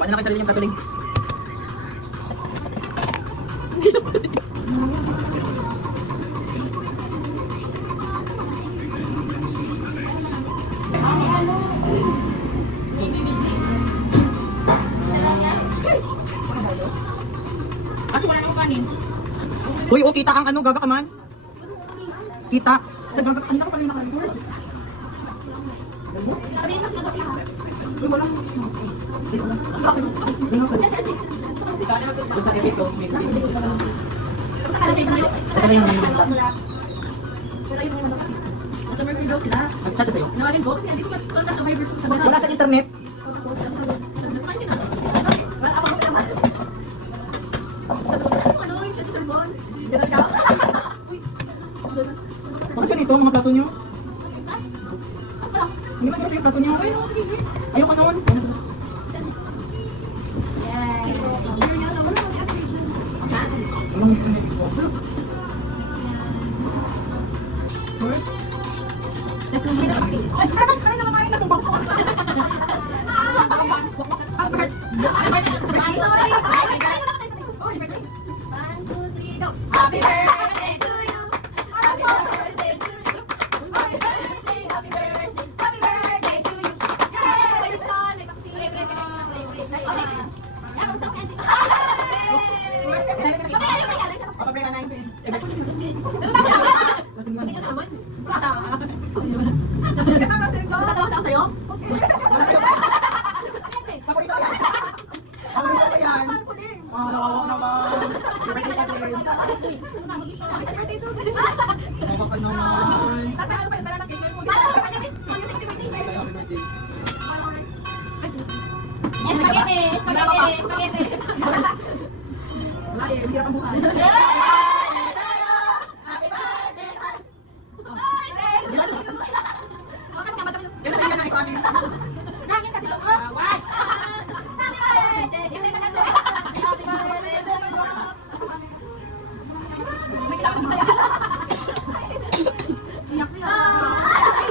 Paano na kayo sarili yung patuloy? Kasi wala na akong kanin. Uy, oh, kita kang ano, gaga ka man. Kita. Sa gaga, kanina ko kanina kanin. Nag-chat sa'yo. Wala sa internet. Bakit ganito ang mga plato nyo? Hindi ba ganito yung plato nyo? Ayaw ka naman. Happy birthday to you. Happy birthday to you. Happy birthday, happy birthday, happy birthday to you. Yay! Papapay ka na yung paborito ko yan. Paborito ko yan. Nawawa naman. Birthday ka din. Nawawa ka naman. Spaghetti! Spaghetti! Spaghetti! Wala eh, hindi ako buhay. Yan sa'yo na ito amin.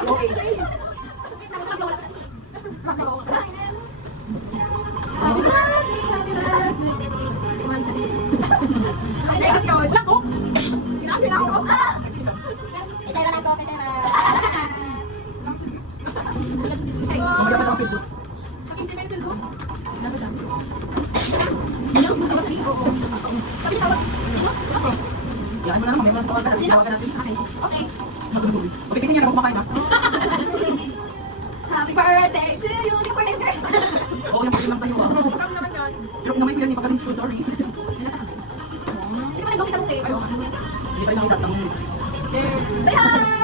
Okay. Hindi ako nakapildo. Yan mo na naman, may mga tawagan natin. Tawagan natin. Okay. Okay, tingnan niyo na kung kumakain ha. Happy birthday to you! Happy birthday! Oo, yung pagkain lang sa'yo ah. Pero inamin ko yan, ipagaling ko, sorry. Sino ba nag-book sa buke? Hindi pa rin nakita. Say hi!